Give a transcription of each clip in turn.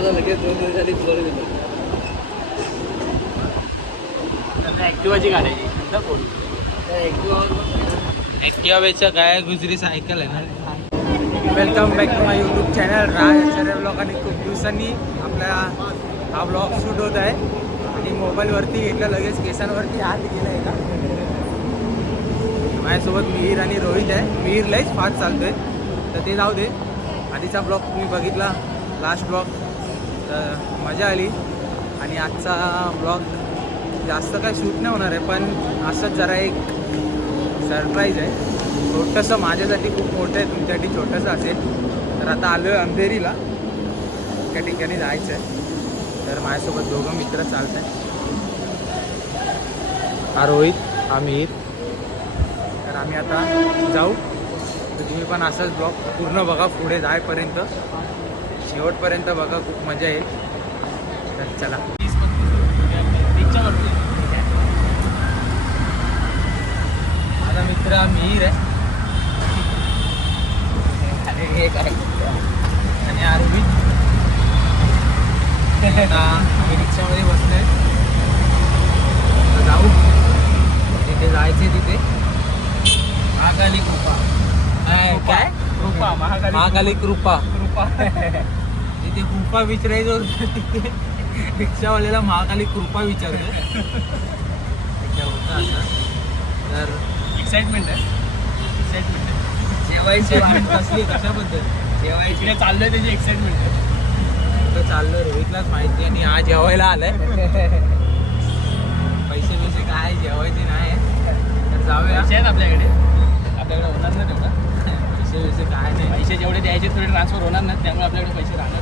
होता लगेच 2 दिवसांनी बरं गेलं. ऍक्टिवाची काढायची ऍक्टिवापेक्षा काय गुजरी सायकल आहे ना. Welcome back to my YouTube channel Raj blog. आणि खूप दिवसांनी आपला हा ब्लॉग शूट होत आहे आणि मोबाईलवरती घेतलं, लगेच केसांवरती हात गेला आहे का. माझ्यासोबत मिहीर आणि रोहित आहे. मिहीर लयच फास्ट चालतोय तर ते जाऊ दे. आधीचा ब्लॉग तुम्ही बघितला, लास्ट ब्लॉग, तर मजा आली. आणि आजचा ब्लॉग जास्त काय शूट नाही होणार आहे, पण असंच जरा एक सरप्राईज आहे छोटंसं. माझ्यासाठी खूप मोठं आहे, तुमच्यासाठी छोटंसं असेल. तर आता आलो आहे अंधेरीला, त्या ठिकाणी जायचं आहे. तर माझ्यासोबत दोघं मित्र चालत आहेत, हा रोहित, हा मिहीर. तर आम्ही आता जाऊ. तर तुम्ही पण असाच ब्लॉग पूर्ण बघा, पुढे जायपर्यंत शेवटपर्यंत बघा, खूप मजा येईल. तर चला. माझा मित्र हा मिहीर आहे आणि हा रोहित. आता आम्ही रिक्षामध्ये बसलोय. जाऊ तिथे जायचे, तिथे महाकाली कृपा. काय कृपा महाकाली कृपा तिथे कृपा विचारायचं होतं. तिथे रिक्षावाल्याला महाकाली कृपा विचारलं होतं असं. तर एक्साइटमेंट आहे. जेवायची वाट कसली, कशाबद्दल इकडे चाललोय त्याची एक्साइटमेंट आहे. तर चाललं रोहितलाच माहिती. आणि हा जेवायला आलाय. पैसे काय जेवायचे नाही, तर जाऊया. पैसे आहेत आपल्याकडे होणार ना तेवढा. पैसे काय नाही. पैसे जेवढे द्यायचे थोडे ट्रान्सफर होणार ना, त्यामुळे आपल्याकडे पैसे राहणार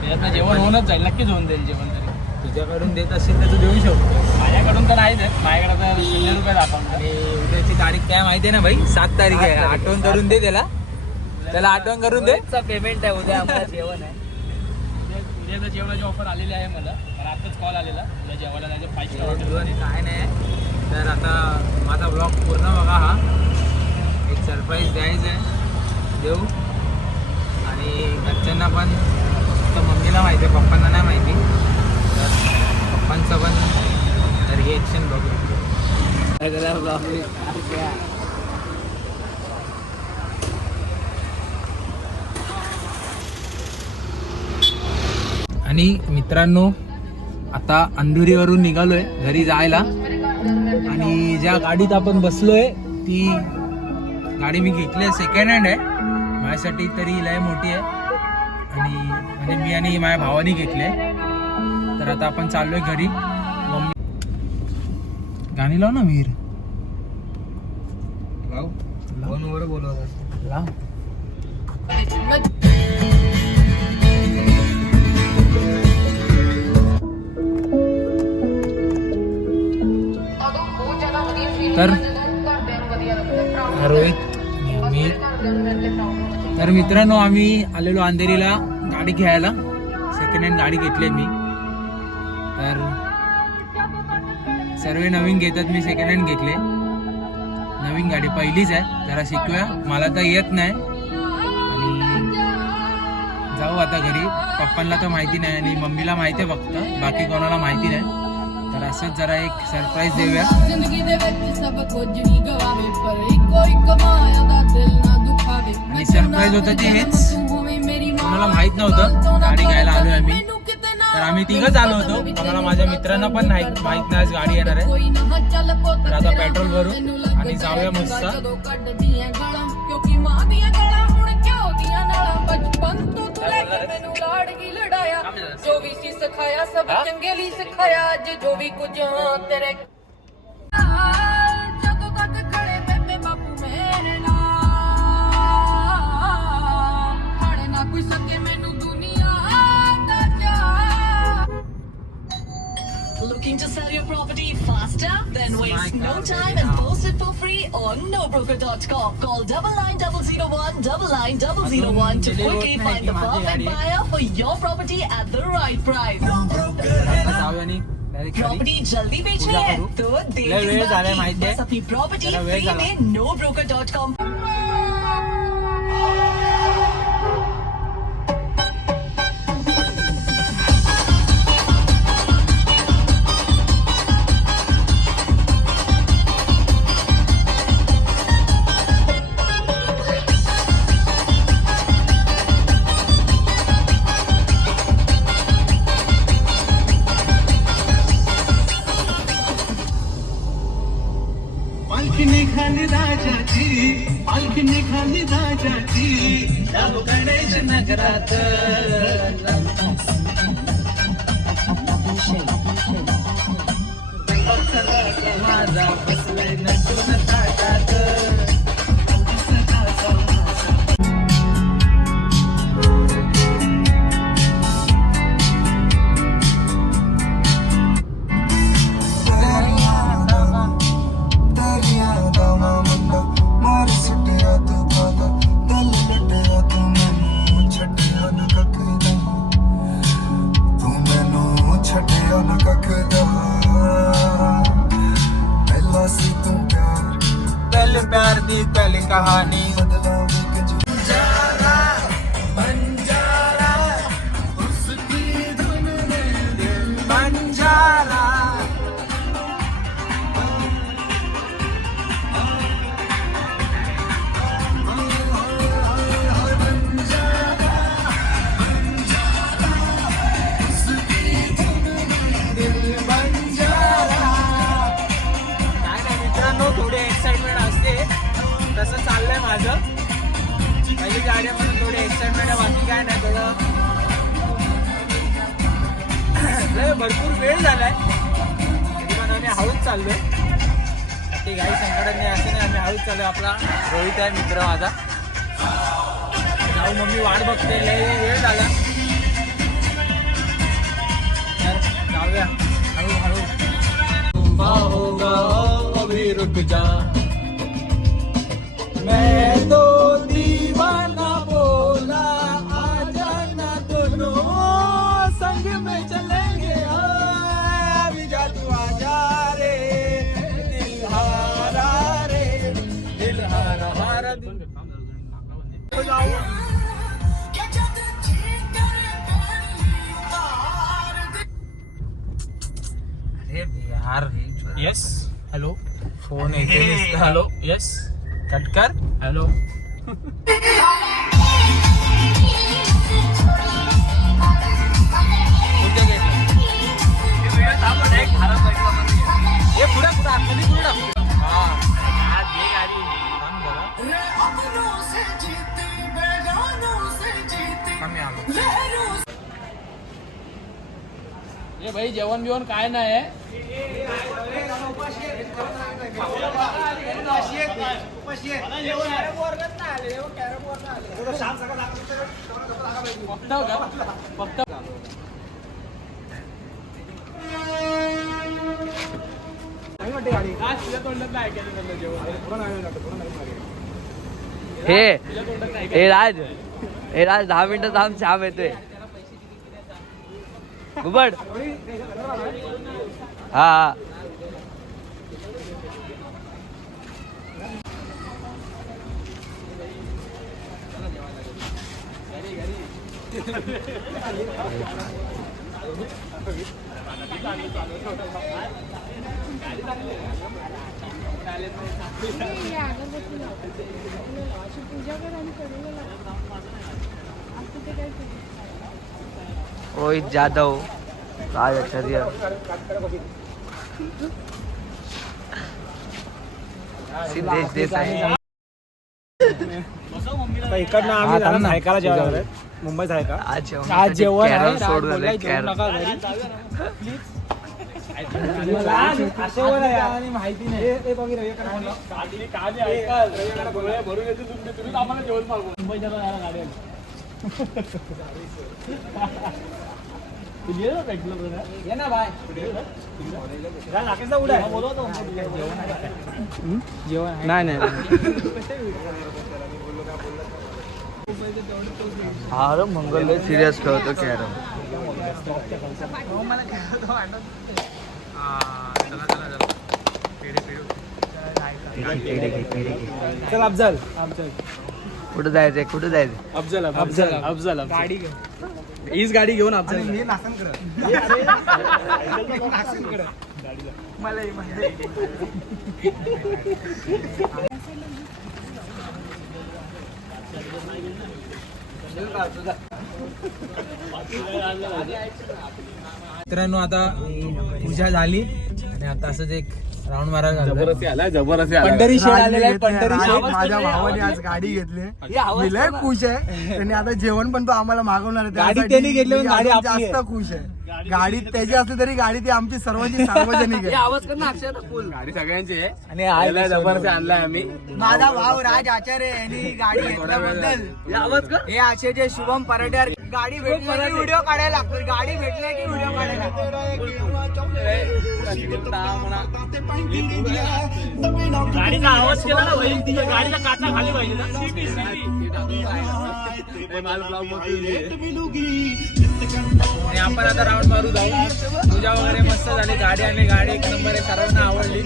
त्याच्यातनं जेवण होऊनच जाईल, नक्कीच होऊन जाईल जेवण. तरी तुझ्याकडून देत असेल तर तू देऊ शकतो. माझ्याकडून तर नाहीच आहे, माझ्याकडे तर 0 रुपये अकाउंट. आणि उद्याची तारीख काय माहिती आहे ना भाई? 7 तारीख आहे. आठवण करून दे त्याला आठवण करून दे. पेमेंट आहे उद्या, आम्हाला जेवण आहे. उद्याचं जेवणाची ऑफर आलेली आहे मला आताच कॉल आलेला. उद्या जेवायला जायचं 5 स्टार हॉटेल. आणि काय नाही. तर आता माझा ब्लॉग पूर्ण बघा. हा एक सरप्राईज द्यायचं आहे, देऊ. आणि घरच्यांना पण, फक्त मम्मीला माहिती आहे, पप्पांना नाही माहिती. तर पप्पांचं पण रिएक्शन बघू. आणि मित्रांनो, आता अंधेरीवरून निघालोय घरी जायला. आणि ज्या गाडीत आपण बसलोय ती गाडी मी घेतली आहे, सेकंड हँड आहे. माझ्यासाठी तरी लय मोठी आहे. आणि म्हणजे मी आणि माझ्या भावाने घेतले. तर आता आपण चाललोय घरी. मम्मी गाणी लाव ना वीर. लाव, फोनवर बोलवत लाव. तर रोहित, मी, तर मित्रांनो आम्ही आलेलो अंधेरीला गाडी घ्यायला. सेकंड हँड गाडी घेतली मी. तर सर्व नवीन घेतात, मी सेकंड हँड घेतले. नवीन गाडी पहिलीच आहे, जरा शिकूया. मला तर येत नाही. आणि जाऊ आता घरी. पप्पांना तर माहिती नाही आणि मम्मीला माहिती आहे फक्त, बाकी कोणाला माहिती नाही. तर असंच जरा एक सरप्राईज देऊया. आणि सरप्राईज होतं ते हेच, कोणाला माहित नव्हतं गाडी घ्यायला आलोय आम्ही. तर आम्ही तिघच आलो होतो. आम्हाला माझ्या मित्रांना पण माहित नाही आज गाडी येणार आहे. तर आता पेट्रोल भरू आणि जाऊया मस्त. जो भी चीज सिखाया सब चंगेली सिखाया जे जो भी कुछ तेरे ਜਦੋਂ ਤੱਕ ਖੜੇ ਬੇਬੇ ਬਾਪੂ ਮੇਰੇ ਨਾਲ ਹੜ ਨਾ ਕੋਈ ਸਕੇ ਮੈਨੂੰ ਦੁਨੀਆ ਦਾ ਜਾ Looking to sell your property faster? Then waste no time and post it for free on nobroker.com. Call 9901 99001 to quickly find the perfect buyer for your property at the right price. Property जल्दी बेचनी है तो देर किस बात की, बस अपनी property free में nobroker.com. पालखीने खाली जायची जाऊ गणेश नगरात माझा बसलाय नटून ताटात पहले प्यार दी पहली कहानी बंजारा बंजारा उसकी धुन में दिल बंजारा थोडी एक्साइटमेंट असते तसं चाललंय माझं पहिली गाडी म्हणून थोडी एक्साइटमेंट आहे बाकी काय नाही थोडं भरपूर वेळ झालाय तरी पण आम्ही हळूच चाललोय ते काही संकटात नाही असं नाही आम्ही हळूच चाललोय आपला रोहित आहे मित्र माझा जाऊ मम्मी वाट बघते लय वेळ झाला तर जाऊया हळूहळू होगा अभी रुक जा मैं तो दीवाना बोला आ जाना दोनों संग में चलेंगे अभी जा तू आजा रे दिल हारा हारा दिल यार यस हॅलो फोन येते हॅलो यस कट कर हॅलो ये भाई जेवण बिवण काय नाही हे राज 10 मिनिटं थांब श्याम येतोय घुबड हा रोहित जाधव राजचर्य सिद्धेश देसाई इकडनं आम्ही ऐकायला जेवायला मुंबईत आहे का आज जेवण आहे सोडून माहिती नाही नाही अरे मंगल सिरियस खेळतो कॅरम चल अफजल कुठं जायचंय अफजल अफजल अफजल गाडी हीच गाडी घेऊन अफजल मित्रांनो आता पूजा झाली आणि आता असंच एक राऊंड मारायला जबरदस्ती आला जबरदस्ती आला पंढरी शेड आलेला आहे पंढरी शेड. माझ्या भावाने आज गाडी घेतली मी लय खुश आहे. त्यांनी आता जेवण पण तो आम्हाला मागवणार आहे. गाडी त्यासाठी त्यांनी घेतली पण मी गाडी अजून आपली आहे. जास्त खुश आहे. गाडी त्याची असली तरी गाडी ती आमची सर्वांची सार्वजनिक आहे. आवाज कर ना अक्षय फुल गाडी सगळ्यांची आहे आणि आज याला जबरदस्ती आणलाय आम्ही माझा भाऊ राज आचार्य यांनी गाडी घेतल्याबद्दल आवाज कर हे असे जे शुभम पराठ्यावर गाडी भेटली की व्हिडिओ काढायला लागतो. गाडी भेटली की व्हिडिओ काढायला गाडीचा आवाज केला ना भाई गाडीचा काचा खाली पाहिजे आणि आपण आता राऊंड मारू जाऊ. पूजा वगैरे मस्त झाली. गाडी आणि गाडी एक नंबर आहे. सर्वांना आवडली.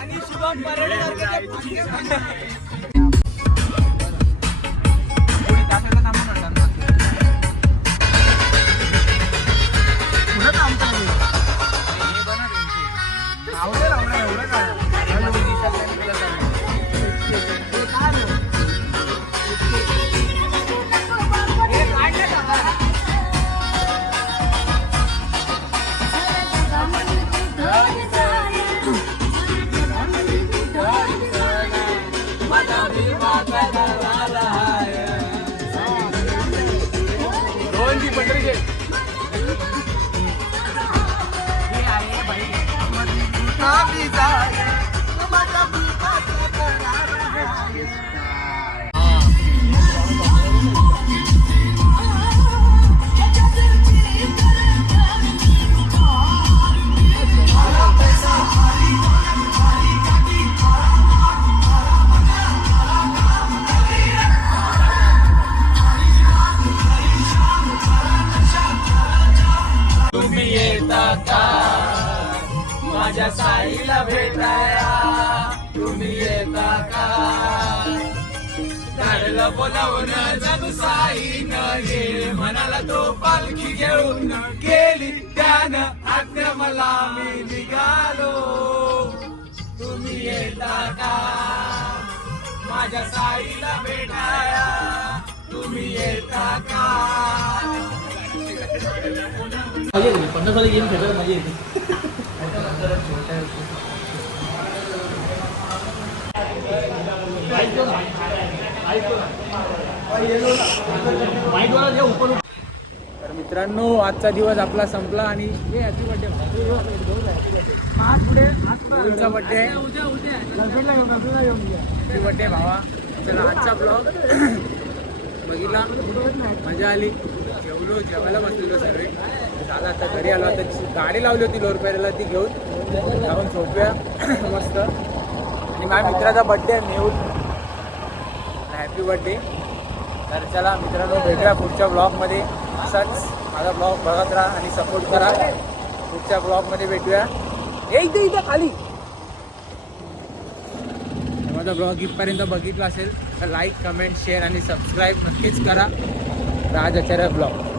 आणि शुभम माझ्या साईला भेटाया तुम्ही येता का? धाडलं बोलावून जादू साईन गे मनाला तो पालखी घेऊन गेली त्यानं आज्ञा मला मी निघालो. तुम्ही येता का? माझ्या साईला भेटाया तुम्ही येता का? 50 वाले गेम खेळायला मजा येते. तर मित्रांनो आजचा दिवस आपला संपला आणि हॅपी बर्थडे पुढचा बर्थडे हॅपी बर्थडे भावा. चला आजचा ब्लॉग बघितला मजा आली. जेवायला बसलेलो सगळे. झाला आता घरी आलो. आता गाडी लावली होती लोरपेरेला ती घेऊन जाऊन झोपूया मस्त. आणि माझ्या मित्राचा बड्डे आहे मेहूल. Happy birthday. तर चला मित्रांनो भेटूया पुढच्या ब्लॉगमध्ये. असाच माझा ब्लॉग बघत राहा आणि सपोर्ट करा. पुढच्या ब्लॉगमध्ये भेटूया. इथं खाली माझा ब्लॉग इथपर्यंत बघितला असेल तर लाईक कमेंट शेअर आणि सबस्क्राईब नक्कीच करा. राज आचार्य ब्लॉग.